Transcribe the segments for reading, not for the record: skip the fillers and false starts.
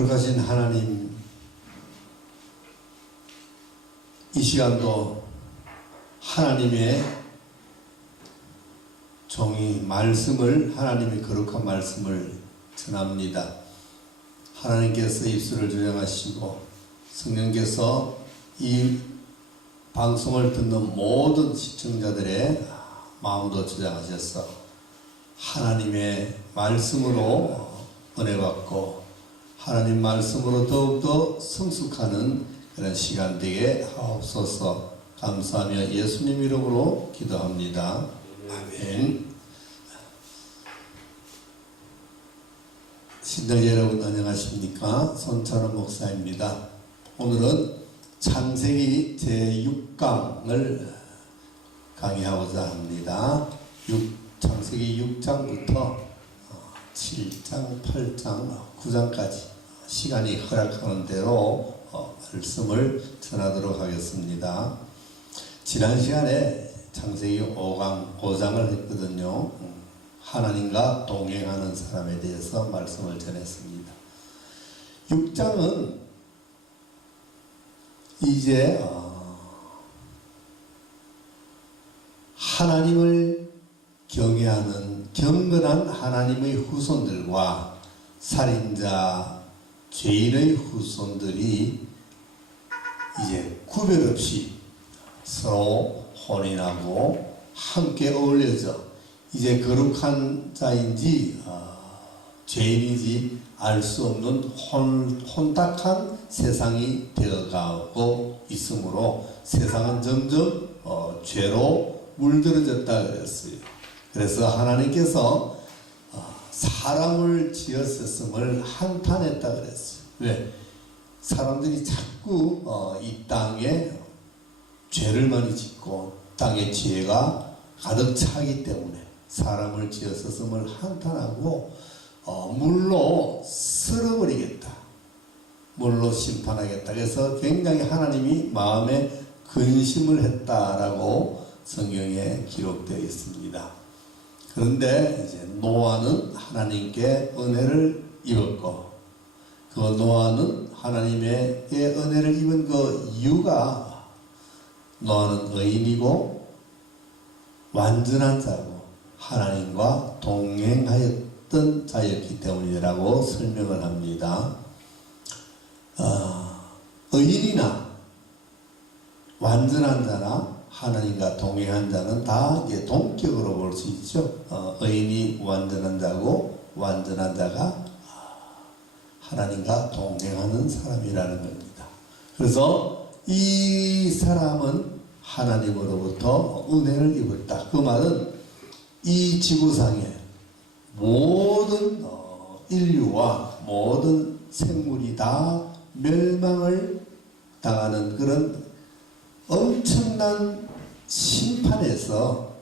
거룩하신 하나님, 이 시간도 하나님의 종이 하나님의 거룩한 말씀을 전합니다. 하나님께서 입술을 조정하시고 성령께서 이 방송을 듣는 모든 시청자들의 마음도 조정하셔서 하나님의 말씀으로 은혜받고 하나님 말씀으로 더욱더 성숙하는 그런 시간 되게 하옵소서. 감사하며 예수님 이름으로 기도합니다. 아멘. 신들 여러분 안녕하십니까? 손찬원 목사입니다. 오늘은 창세기 제6강을 강의하고자 합니다. 창세기 6장부터 7장, 8장, 9장까지 시간이 허락하는 대로 말씀을 전하도록 하겠습니다. 지난 시간에 창세기 5장을 했거든요. 하나님과 동행하는 사람에 대해서 말씀을 전했습니다. 6장은 이제 하나님을 경외하는 경건한 하나님의 후손들과 살인자, 죄인의 후손들이 이제 구별 없이 서로 혼인하고 함께 어울려져 이제 거룩한 자인지 죄인인지 알 수 없는 혼탁한 세상이 되어가고 있으므로 세상은 점점 죄로 물들어졌다 그랬어요. 그래서 하나님께서 사람을 지었었음을 한탄했다 그랬어요. 왜? 사람들이 자꾸 이 땅에 죄를 많이 짓고 땅에 죄가 가득 차기 때문에 사람을 지었었음을 한탄하고 물로 쓸어버리겠다. 물로 심판하겠다. 그래서 굉장히 하나님이 마음에 근심을 했다라고 성경에 기록되어 있습니다. 그런데 이제 노아는 하나님께 은혜를 입었고 그 노아는 하나님의 은혜를 입은 그 이유가 노아는 의인이고 완전한 자고 하나님과 동행하였던 자였기 때문이라고 설명을 합니다. 의인이나 완전한 자나 하나님과 동행한 자는 다 이제 동격으로 볼 수 있죠. 의인이 완전한 자고 완전한 자가 하나님과 동행하는 사람이라는 겁니다. 그래서 이 사람은 하나님으로부터 은혜를 입었다. 그 말은 이 지구상에 모든 인류와 모든 생물이 다 멸망을 당하는 그런 엄청난 심판에서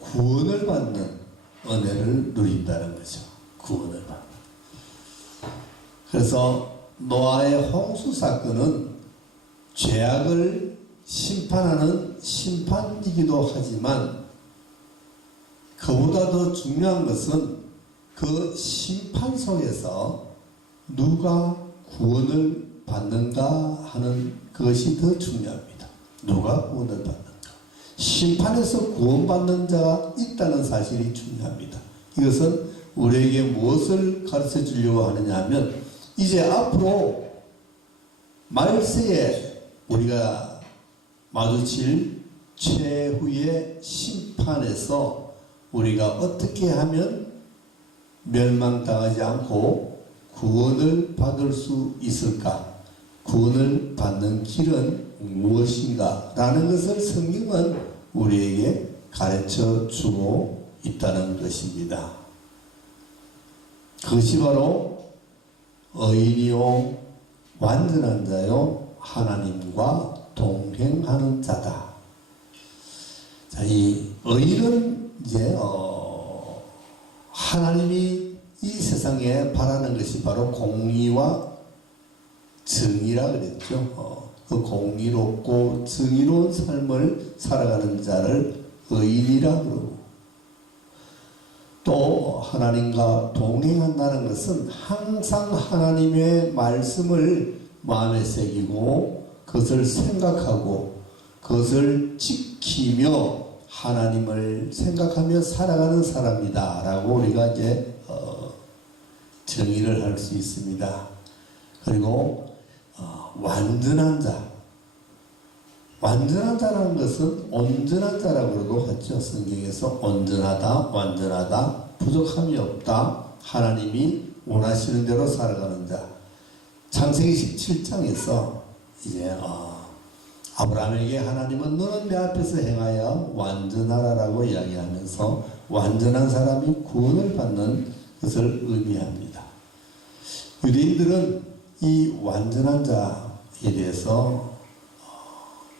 구원을 받는 은혜를 누린다는 거죠. 구원을 받는. 그래서 노아의 홍수 사건은 죄악을 심판하는 심판이기도 하지만 그보다 더 중요한 것은 그 심판 속에서 누가 구원을 받는가 하는 것이 더 중요합니다. 누가 구원을 받는가. 심판에서 구원받는 자가 있다는 사실이 중요합니다. 이것은 우리에게 무엇을 가르쳐 주려고 하느냐 하면 이제 앞으로 말세에 우리가 마주칠 최후의 심판에서 우리가 어떻게 하면 멸망당하지 않고 구원을 받을 수 있을까? 구원을 받는 길은 무엇인가? 라는 것을 성경은 우리에게 가르쳐 주고 있다는 것입니다. 그것이 바로 의인이요 완전한 자요 하나님과 동행하는 자다. 자, 이 의인은 이제 하나님이 이 세상에 바라는 것이 바로 공의와 정의라 그랬죠. 그 공의롭고 정의로운 삶을 살아가는 자를 의인이라 그러고 또 하나님과 동행한다는 것은 항상 하나님의 말씀을 마음에 새기고 그것을 생각하고 그것을 지키며 하나님을 생각하며 살아가는 사람이다 라고 우리가 이제 정의를 할 수 있습니다. 그리고 완전한 자, 완전한 자라는 것은 온전한 자라고도 하죠. 성경에서 온전하다, 완전하다, 부족함이 없다, 하나님이 원하시는 대로 살아가는 자. 창세기 17장에서 이제 아브라함에게 하나님은 너는 내 앞에서 행하여 완전하라라고 이야기하면서 완전한 사람이 구원을 받는 것을 의미합니다. 유대인들은 이 완전한 자에 대해서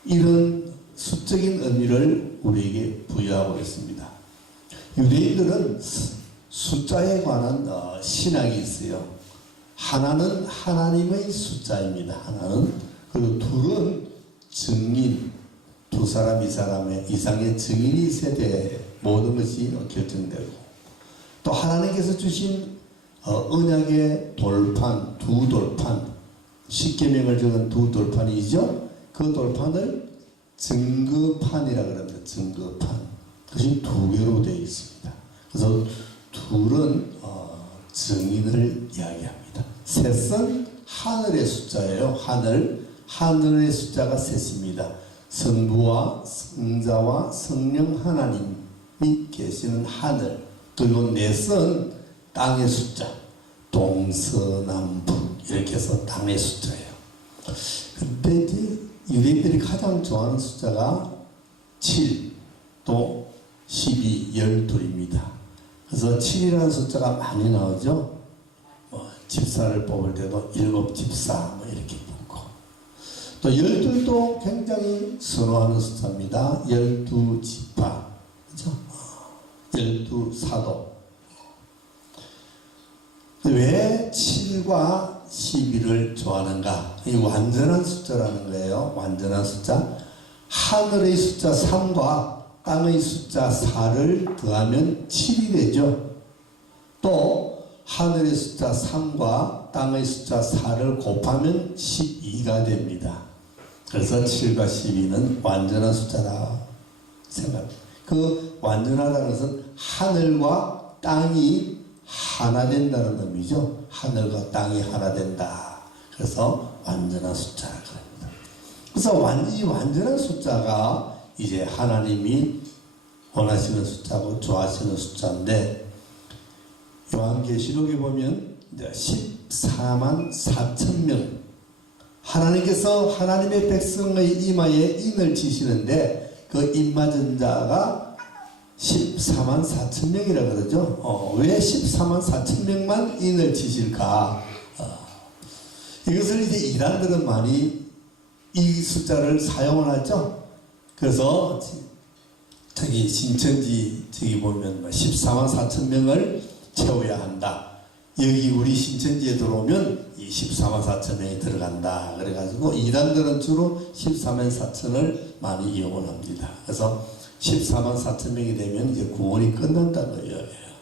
이런 수적인 의미를 우리에게 부여하고 있습니다. 유대인들은 숫자에 관한 신학이 있어요. 하나는 하나님의 숫자입니다. 하나는. 그리고 둘은 증인, 두 사람 이상의 증인이 있어야 돼 모든 것이 결정되고, 또 하나님께서 주신 언약의 돌판, 두 돌판, 십계명을 적은 두 돌판이죠. 그 돌판을 증거판이라 그럽니다. 증거판. 그것이 두 개로 되어 있습니다. 그래서 둘은 증인을 이야기합니다. 셋은 하늘의 숫자예요. 하늘의 숫자가 셋입니다. 성부와 성자와 성령 하나님이 계시는 하늘. 그리고 넷은 땅의 숫자. 동서남북 이렇게 해서 땅의 숫자예요. 근데 이제 유대인들이 가장 좋아하는 숫자가 7, 또 12, 12입니다. 그래서 7이라는 숫자가 많이 나오죠. 집사를 뽑을 때도 7집사 이렇게 뽑고, 또 12도 굉장히 선호하는 숫자입니다. 12지파, 그렇죠? 12사도. 왜 7과 12를 좋아하는가? 이 완전한 숫자라는 거예요. 완전한 숫자. 하늘의 숫자 3과 땅의 숫자 4를 더하면 7이 되죠. 또 하늘의 숫자 3과 땅의 숫자 4를 곱하면 12가 됩니다. 그래서 7과 12는 완전한 숫자라 생각합니다. 그 완전하다는 것은 하늘과 땅이 하나 된다는 의미죠. 하늘과 땅이 하나 된다. 그래서 완전한 숫자라 그럽니다. 그래서 이 완전한 숫자가 이제 하나님이 원하시는 숫자고 좋아하시는 숫자인데, 요한계시록에 보면 14만 4천 명, 하나님께서 하나님의 백성의 이마에 인을 치시는데 그 인 맞은 자가 14만 4천 명이라 그러죠. 왜 14만 4천 명만 인을 치실까? 이것을 이제 이단들은 많이 이 숫자를 사용을 하죠. 그래서 저기 신천지 저기 보면 14만 4천 명을 채워야 한다. 여기 우리 신천지에 들어오면 이 14만 4천 명이 들어간다. 그래가지고 이단들은 주로 14만 4천을 많이 이용을 합니다. 그래서 14만 4천 명이 되면 이제 구원이 끝난다는 이야기예요.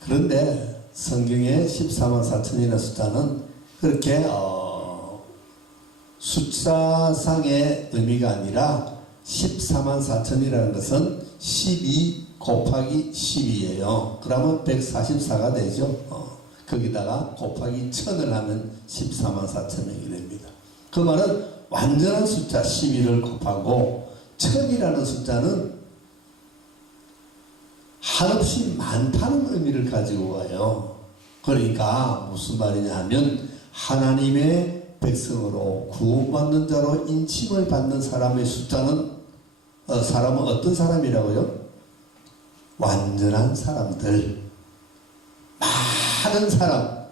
그런데 성경의 14만 4천이라는 숫자는 그렇게 숫자상의 의미가 아니라 14만 4천이라는 것은 12 곱하기 12예요. 그러면 144가 되죠. 거기다가 곱하기 1000을 하면 14만 4천 명이 됩니다. 그 말은 완전한 숫자 12를 곱하고 1000이라는 숫자는 한없이 많다는 의미를 가지고 와요. 그러니까 무슨 말이냐 하면 하나님의 백성으로 구원받는 자로 인침을 받는 사람의 숫자는 사람은 어떤 사람이라고요? 완전한 사람들, 많은 사람,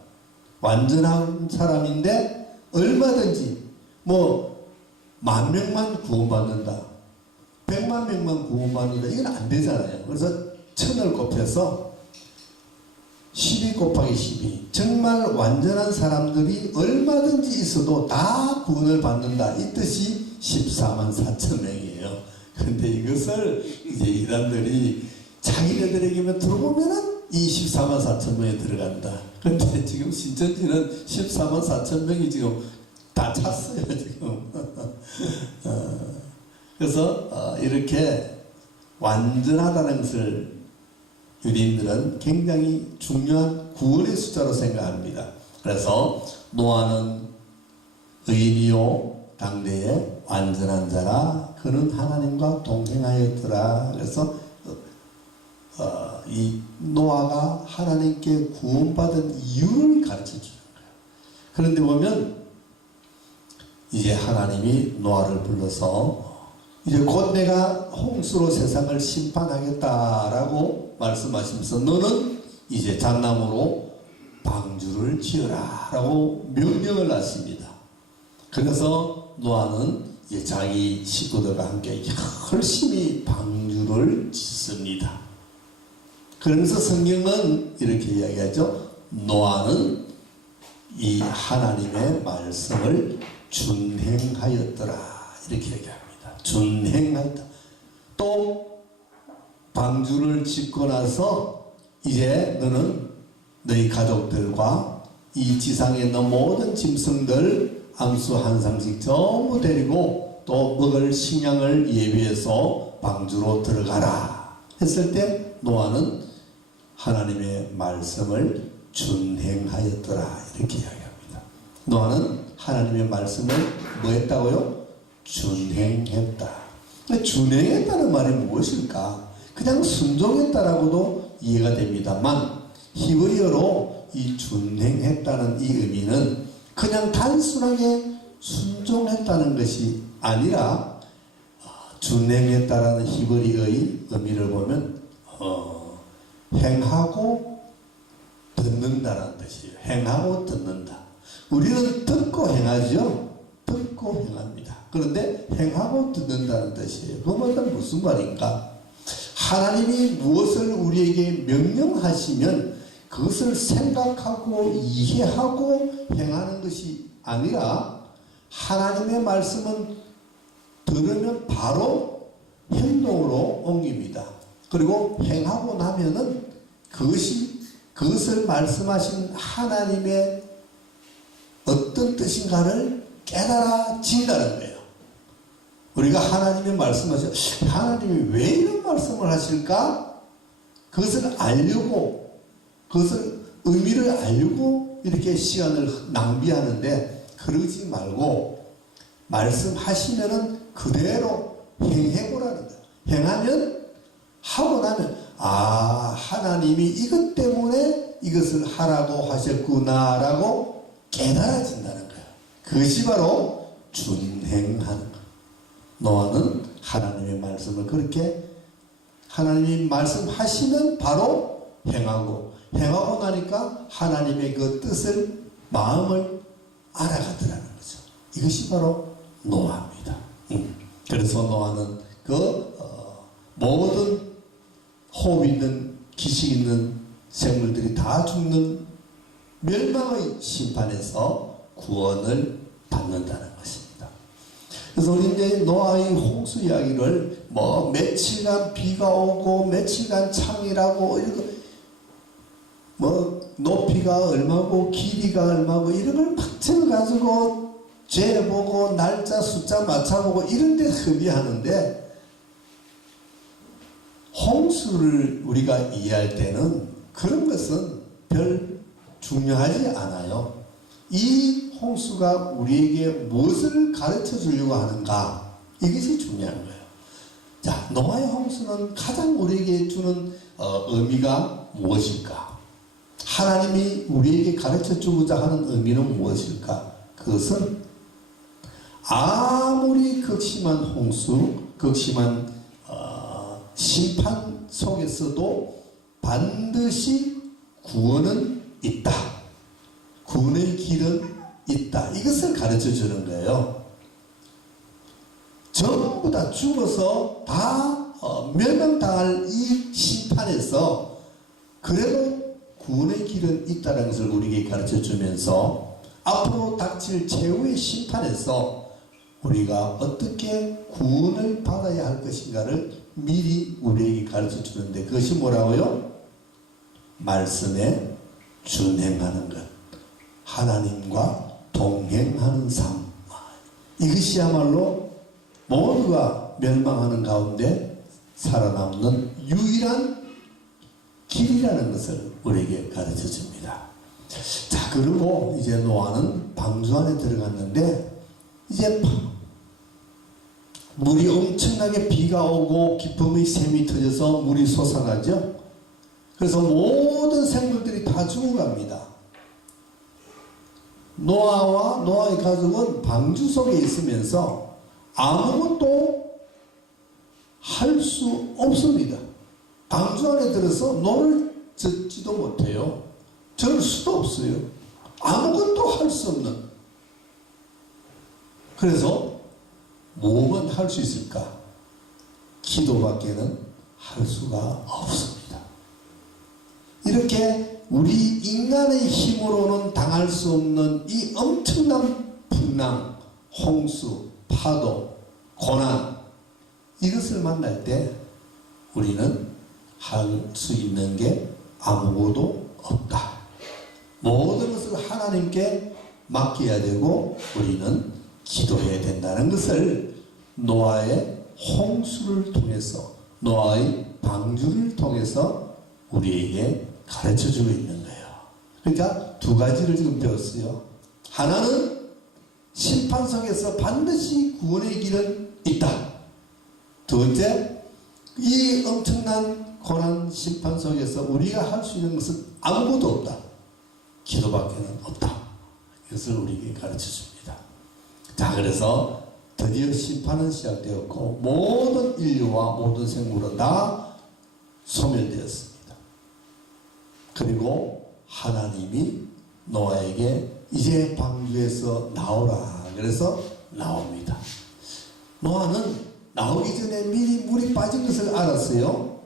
완전한 사람인데 얼마든지 10,000명만 구원받는다, 100만 명만 구원받는다, 이건 안 되잖아요. 그래서 1000을 곱해서 12 곱하기 12, 정말 완전한 사람들이 얼마든지 있어도 다 구원을 받는다, 이 뜻이 14만 4천 명이에요. 그런데 이것을 이제 이단들이 자기네들에게만 들어보면은 24만 4천 명이 들어간다. 근데 지금 신천지는 14만 4천 명이 지금 다 찼어요, 지금. 그래서 이렇게 완전하다는 것을 유대인들은 굉장히 중요한 구원의 숫자로 생각합니다. 그래서 노아는 의인이요 당대의 완전한 자라 그는 하나님과 동행하였더라. 그래서 이 노아가 하나님께 구원받은 이유를 가르쳐 주는 거예요. 그런데 보면 이제 하나님이 노아를 불러서 이제 곧 내가 홍수로 세상을 심판하겠다라고 말씀하시면서 너는 이제 잣나무로 방주를 지어라 라고 명령을 하십니다. 그래서 노아는 이제 자기 식구들과 함께 열심히 방주를 짓습니다. 그러면서 성경은 이렇게 이야기하죠. 노아는 이 하나님의 말씀을 준행하였더라 이렇게 얘기합니다. 준행하였다. 또 방주를 짓고 나서 이제 너는 너희 가족들과 이 지상에 있는 모든 짐승들 암수 한 상씩 전부 데리고 또 먹을 식량을 예비해서 방주로 들어가라 했을 때 노아는 하나님의 말씀을 준행하였더라 이렇게 이야기합니다. 노아는 하나님의 말씀을 뭐 했다고요? 준행했다. 준행했다는 말이 무엇일까? 그냥 순종했다라고도 이해가 됩니다만 히브리어로 이 준행했다는 이 의미는 그냥 단순하게 순종했다는 것이 아니라 준행했다라는 히브리어의 의미를 보면 행하고 듣는다라는 뜻이에요. 행하고 듣는다. 우리는 듣고 행하죠. 듣고 행합니다. 그런데 행하고 듣는다는 뜻이에요. 그것은 무슨 말인가? 하나님이 무엇을 우리에게 명령하시면 그것을 생각하고 이해하고 행하는 것이 아니라 하나님의 말씀은 들으면 바로 행동으로 옮깁니다. 그리고 행하고 나면은 그것을 말씀하신 하나님의 어떤 뜻인가를 깨달아진다는 거예요. 우리가 하나님의 말씀하셔 하나님이 왜 이런 말씀을 하실까? 그것을 알려고 그것을 의미를 알려고 이렇게 시간을 낭비하는데 그러지 말고 말씀하시면은 그대로 행해보라는 거예요. 행하면 하고 나면 하나님이 이것 때문에 이것을 하라고 하셨구나라고 깨달아진다는 거예요. 그것이 바로 준행하는 거예요. 노아는 하나님의 말씀을 그렇게 하나님이 말씀하시면 바로 행하고 나니까 하나님의 그 뜻을 마음을 알아가더라는 거죠. 이것이 바로 노아입니다. 그래서 노아는 모든 호흡 있는 기식 있는 생물들이 다 죽는 멸망의 심판에서 구원을 받는다는 것입니다. 그래서 우리 이제 노아의 홍수 이야기를 며칠간 비가 오고 며칠간 창이라고 이렇게 높이가 얼마고 길이가 얼마고 이런 걸 막 적어가지고 재보고 날짜 숫자 맞춰보고 이런 데 협의하는데 홍수를 우리가 이해할 때는 그런 것은 별 중요하지 않아요. 이 홍수가 우리에게 무엇을 가르쳐 주려고 하는가 이것이 중요한 거예요. 자, 노아의 홍수는 가장 우리에게 주는 의미가 무엇일까? 하나님이 우리에게 가르쳐 주고자 하는 의미는 무엇일까? 그것은 아무리 극심한 홍수, 극심한 심판 속에서도 반드시 구원은 있다. 구원의 길은 있다. 이것을 가르쳐 주는 거예요. 전부 다 죽어서 다 멸망당할 이 심판에서 그래도 구원의 길은 있다는 것을 우리에게 가르쳐 주면서 앞으로 닥칠 최후의 심판에서 우리가 어떻게 구원을 받아야 할 것인가를 미리 우리에게 가르쳐 주는데 그것이 뭐라고요? 말씀에 준행하는 것, 하나님과 동행하는 삶. 이것이야말로 모두가 멸망하는 가운데 살아남는 유일한 길이라는 것을 우리에게 가르쳐 줍니다. 자, 그리고 이제 노아는 방주 안에 들어갔는데 이제 물이 엄청나게 비가 오고 기쁨의 샘이 터져서 물이 솟아나죠. 그래서 모든 생물들이 다 죽어갑니다. 노아와 노아의 가족은 방주 속에 있으면서 아무것도 할 수 없습니다. 방주 안에 들어서 노를 젓지도 못해요. 절 수도 없어요. 아무것도 할 수 없는. 그래서 뭐만 할 수 있을까? 기도밖에는 할 수가 없습니다. 이렇게 우리 인간의 힘으로는 당할 수 없는 이 엄청난 풍랑, 홍수, 파도, 고난, 이것을 만날 때 우리는 할 수 있는 게 아무것도 없다. 모든 것을 하나님께 맡겨야 되고 우리는 기도해야 된다는 것을 노아의 홍수를 통해서, 노아의 방주를 통해서 우리에게 가르쳐주고 있는 거예요. 그러니까 두 가지를 지금 배웠어요. 하나는 심판석에서 반드시 구원의 길은 있다. 두 번째, 이 엄청난 고난 심판 속에서 우리가 할 수 있는 것은 아무것도 없다. 기도밖에는 없다. 이것을 우리에게 가르쳐줍니다. 자, 그래서 드디어 심판은 시작되었고 모든 인류와 모든 생물은 다 소멸되었습니다. 그리고 하나님이 노아에게 이제 방주에서 나오라. 그래서 나옵니다. 노아는 나오기 전에 미리 물이 빠진 것을 알았어요.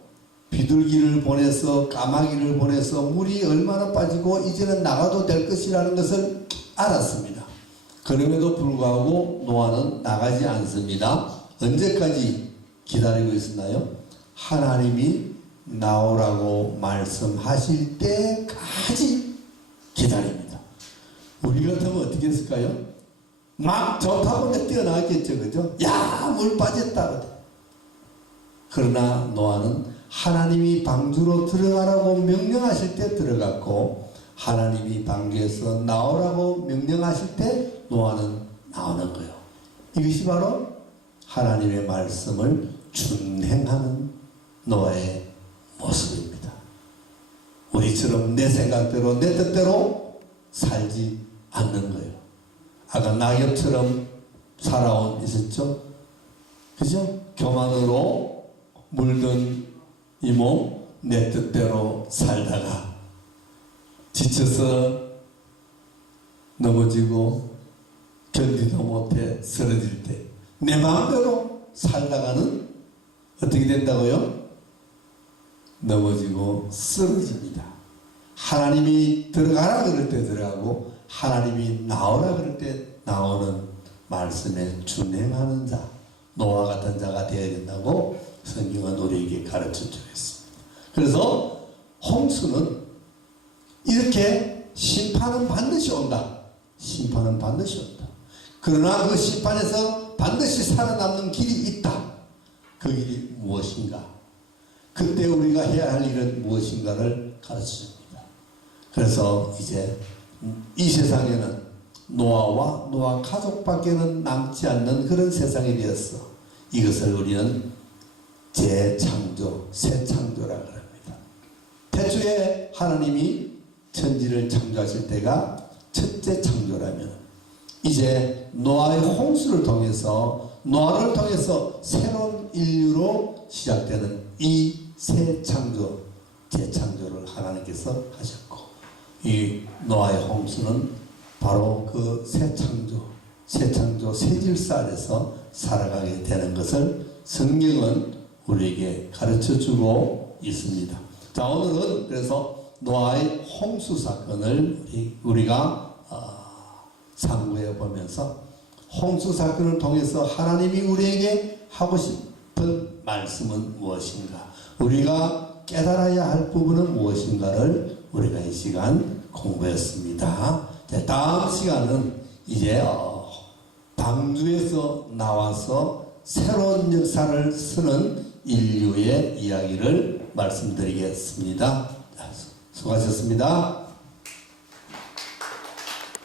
비둘기를 보내서 까마귀를 보내서 물이 얼마나 빠지고 이제는 나가도 될 것이라는 것을 알았습니다. 그럼에도 불구하고 노아는 나가지 않습니다. 언제까지 기다리고 있었나요? 하나님이 나오라고 말씀하실 때까지 기다립니다. 우리 같으면 어떻게 했을까요? 막 좋다고 뛰어나왔겠죠, 그죠? 야, 물 빠졌다. 그러나 노아는 하나님이 방주로 들어가라고 명령하실 때 들어갔고, 하나님이 방주에서 나오라고 명령하실 때 노아는 나오는 거예요. 이것이 바로 하나님의 말씀을 준행하는 노아의 모습입니다. 우리처럼 내 생각대로 내 뜻대로 살지 않는 거예요. 아까 낙엽처럼 살아온 있었죠? 그죠? 교만으로 물든 이 몸 내 뜻대로 살다가 지쳐서 넘어지고 견디도 못해 쓰러질 때 내 마음대로 살다가는 어떻게 된다고요? 넘어지고 쓰러집니다. 하나님이 들어가라 그럴 때 들어가고 하나님이 나오라 그럴 때 나오는 말씀에 준행하는 자, 노아 같은 자가 되어야 된다고 성경은 우리에게 가르쳐 주고 있습니다. 그래서 홍수는 이렇게 심판은 반드시 온다. 심판은 반드시 온다. 그러나 그 심판에서 반드시 살아남는 길이 있다. 그 길이 무엇인가? 그때 우리가 해야 할 일은 무엇인가를 가르쳐 줍니다. 그래서 이제 이 세상에는 노아와 노아 가족밖에는 남지 않는 그런 세상이 되었어. 이것을 우리는 재창조, 새창조라 그럽니다. 태초에 하나님이 천지를 창조하실 때가 첫째 창조라면 이제 노아의 홍수를 통해서 노아를 통해서 새로운 인류로 시작되는 이 새 창조, 재창조를 하나님께서 하셨고 이 노아의 홍수는 바로 그 새 창조, 새 질서 안에서 살아가게 되는 것을 성경은 우리에게 가르쳐주고 있습니다. 자, 오늘은 그래서 노아의 홍수 사건을 우리가 상고해 보면서 홍수 사건을 통해서 하나님이 우리에게 하고 싶은 말씀은 무엇인가, 우리가 깨달아야 할 부분은 무엇인가를 우리가 이 시간 공부했습니다. 자, 다음 시간은 이제 방주에서 나와서 새로운 역사를 쓰는 인류의 이야기를 말씀드리겠습니다. 수고하셨습니다.